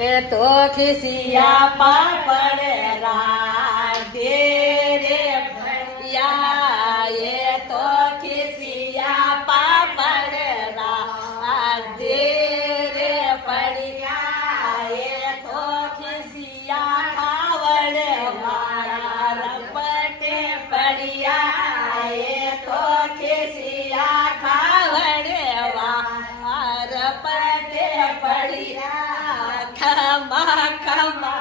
એ તો ખિસિયા પાપડ રાધે રે ભૈયા એ તો ખિસિયા પાપડ રાધે રે પડ્યા એ તો ખિસિયા ખાવડ મારા રપટે પડ્યા એ તો ખિસિયા ખાવડ રપટે પડ્યા ખમા ખમા